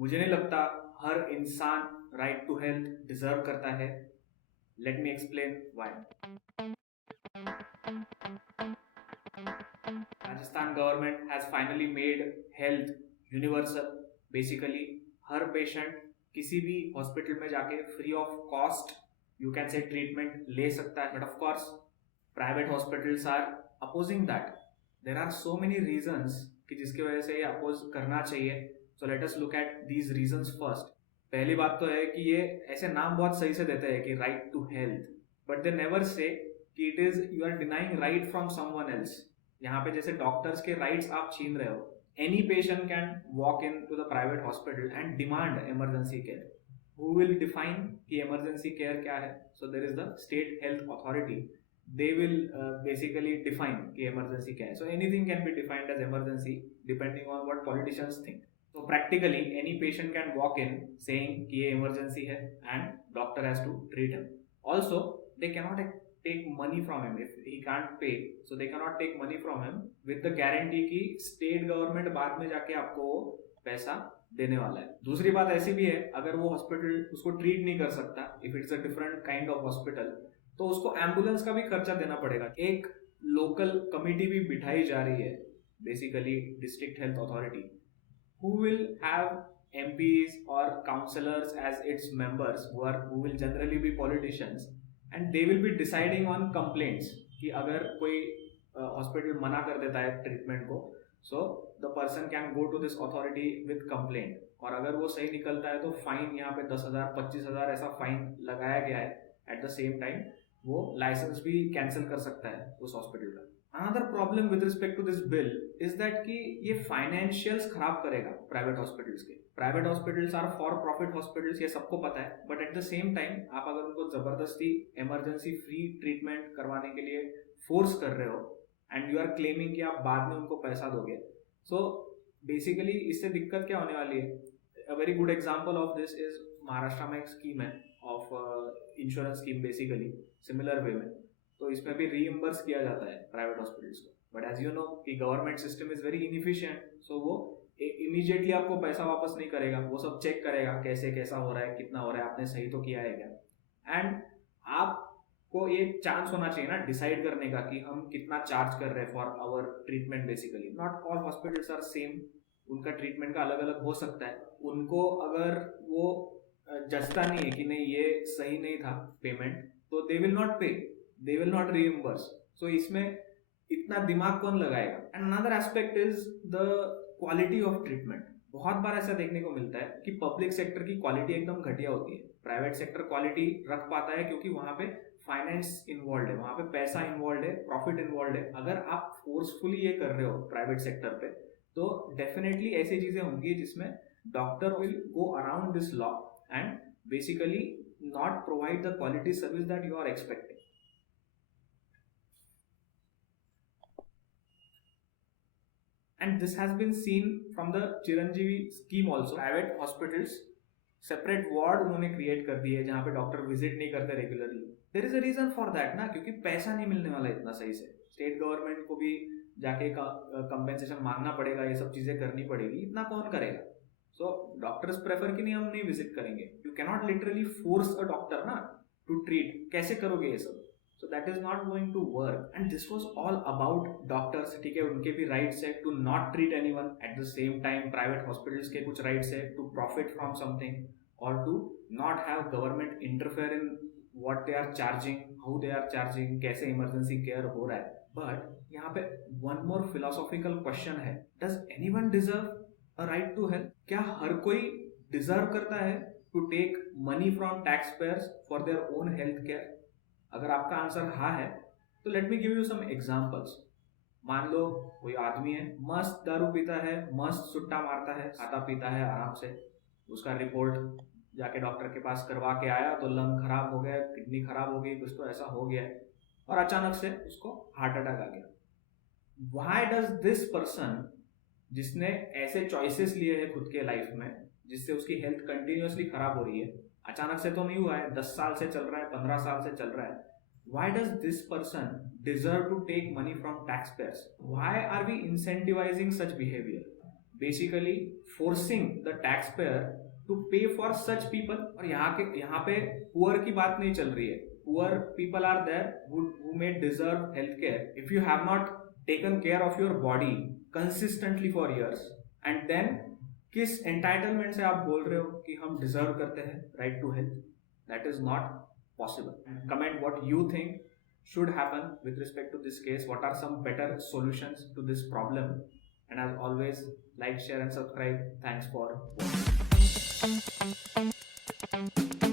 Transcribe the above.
मुझे नहीं लगता हर इंसान राइट टू हेल्थ डिजर्व करता है। Let me explain why. Rajasthan government has finally made health universal. Basically हर पेशेंट किसी भी हॉस्पिटल में जाके free of cost you can say treatment ले सकता है। But of course private hospitals are opposing that. There are so many reasons कि जिसकी वजह से ये अपोज करना चाहिए। So let us look at these reasons first. पहली बात तो है कि ये ऐसे नाम बहुत सही से देते हैं कि right to health, but they never say कि it is you are denying right from someone else. यहाँ पे जैसे डॉक्टर्स के राइट्स आप छीन रहे हो। Any patient can walk into the private hospital and demand emergency care. Who will define कि इमरजेंसी केयर क्या है? So there is the state health authority. they will basically define कि emergency क्या है. So anything can be defined as emergency depending on what politicians think. So practically any patient can walk in saying कि ये emergency है and doctor has to treat him. Also they cannot take money from him if he can't pay. So they cannot take money from him with the guarantee कि state government बाद में जाके आपको पैसा देने वाला है. दूसरी बात ऐसी भी है, अगर वो हॉस्पिटल उसको ट्रीट नहीं कर सकता, if it's a different kind of hospital, तो उसको एम्बुलेंस का भी खर्चा देना पड़ेगा. एक लोकल कमिटी भी बिठाई जा रही है, basically district health authority, who will have MPs और councillors as its members who will generally be politicians, and they will be deciding on complaints कि अगर कोई हॉस्पिटल मना कर देता है ट्रीटमेंट को, so the person can go to this authority with complaint, और अगर वो सही निकलता है तो फाइन यहाँ पे 10,000 25,000 ऐसा फाइन लगाया गया है. एट द सेम टाइम वो लाइसेंस भी कैंसिल कर सकता है उस हॉस्पिटल का. Another problem with respect to this bill is that कि ये फाइनेंशियल्स खराब करेगा प्राइवेट हॉस्पिटल्स के. Private hospitals are for profit hospitals, ये सबको पता है, but at the same time आप अगर उनको जबरदस्ती इमरजेंसी फ्री ट्रीटमेंट करवाने के लिए फोर्स कर रहे हो एंड यू आर क्लेमिंग कि आप बाद में उनको पैसा दोगे, सो बेसिकली इससे दिक्कत क्या होने वाली है? A very good example of this is Maharashtra में एक स्कीम है of insurance scheme, basically similar way में. तो इसमें भी रीइंबर्स किया जाता है प्राइवेट हॉस्पिटल्स को, बट एज यू नो कि government system is very inefficient, so वो इमीडिएटली आपको पैसा वापस नहीं करेगा. वो सब चेक करेगा कैसे कैसा हो रहा है, कितना हो रहा है, आपने सही तो किया है क्या. एंड आपको ये चांस होना चाहिए ना डिसाइड करने का कि हम कितना चार्ज कर रहे हैं for our treatment. Basically not all hospitals are same, उनका ट्रीटमेंट का अलग अलग हो सकता है. उनको अगर वो जचता नहीं है कि नहीं ये सही नहीं था पेमेंट, तो दे विल नॉट पे, दे विल नॉट रीइंबर्स. सो इसमें इतना दिमाग कौन लगाएगा? And another aspect is the quality of treatment. बहुत बार ऐसा देखने को मिलता है कि पब्लिक सेक्टर की क्वालिटी एकदम घटिया होती है. प्राइवेट सेक्टर क्वालिटी रख पाता है क्योंकि वहां पे फाइनेंस इन्वॉल्व है, वहां पे पैसा इन्वॉल्व है, प्रॉफिट इन्वॉल्व है. अगर आप फोर्सफुली ये कर रहे हो प्राइवेट सेक्टर पे, तो डेफिनेटली ऐसी चीजें होंगी जिसमें doctor will go around this law and basically not provide the quality service that you are expecting. And this has been seen from the Chiranjeevi scheme also. Private hospitals separate ward उन्होंने create कर दिए जहां पे doctor visit नहीं करते regularly. There is a reason for that ना, क्योंकि पैसा नहीं मिलने वाला इतना सही से. स्टेट गवर्नमेंट को भी जाके कंपेंसेशन मांगना पड़ेगा, ये सब चीजें करनी पड़ेगी, इतना कौन करेगा? सो डॉक्टर्स प्रेफर कि नहीं हम नहीं विजिट करेंगे. You cannot literally force a doctor ना टू ट्रीट. कैसे करोगे ये सब? So that is not going to work. And this was all about doctors. ठीक है, उनके भी राइट्स है to not treat anyone. At the same time private hospitals के कुछ राइट्स है टू प्रॉफिट फ्रॉम समथिंग और to not have government interfere in what they are charging, how they are charging, कैसे इमरजेंसी केयर हो रहा है. But यहाँ पे वन मोर फिलोसॉफिकल क्वेश्चन है, does anyone deserve a right to health? क्या हर कोई डिजर्व करता है to take money from taxpayers for their own health care? अगर आपका आंसर हाँ है तो let me give you some examples. मान लो कोई आदमी है, मस्त दारू पीता है, मस्त सुट्टा मारता है, खाता पीता है आराम से. उसका रिपोर्ट जाके डॉक्टर के पास करवा के आया तो लंग खराब हो गया, किडनी खराब हो गई, कुछ तो ऐसा हो गया है, और अचानक से उसको हार्ट अटैक आ गया. व्हाई डज दिस पर्सन, जिसने ऐसे चॉइसेस लिए हैं खुद के लाइफ में जिससे उसकी हेल्थ कंटिन्यूअसली खराब हो रही है, अचानक से तो नहीं हुआ है, 10 साल से चल रहा है, 15 साल से चल रहा है, why does this person deserve to take money from taxpayers? Why are we incentivising such behaviour? basically forcing the taxpayer to pay for such people. और यहाँ पे poor की बात नहीं चल रही है. Poor people are there who may deserve healthcare. If you have not taken care of your body consistently for years, and then किस entitlement से आप बोल रहे हो कि हम deserve करते हैं right to health? That is not possible. Comment what you think should happen with respect to this case. What are some better solutions to this problem? And as always, like, share and subscribe. Thanks for watching.